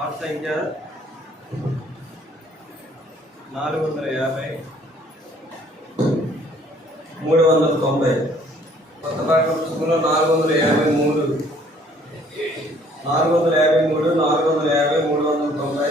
Part సంఖ్య నాలుగు వందల యాభై మూడు వందల తొంభై. కొత్త పాఠ్య నాలుగు వందల యాభై మూడు నాలుగు వందల యాభై మూడు నాలుగు వందల యాభై మూడు వందల తొంభై.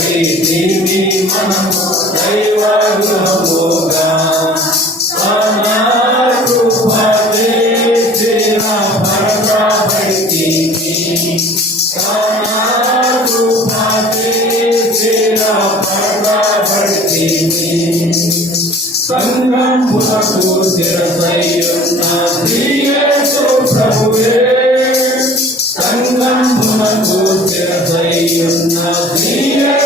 ಿ ದೇವಿ ಮನೋ ದೈವೋಗ Senhor, na minha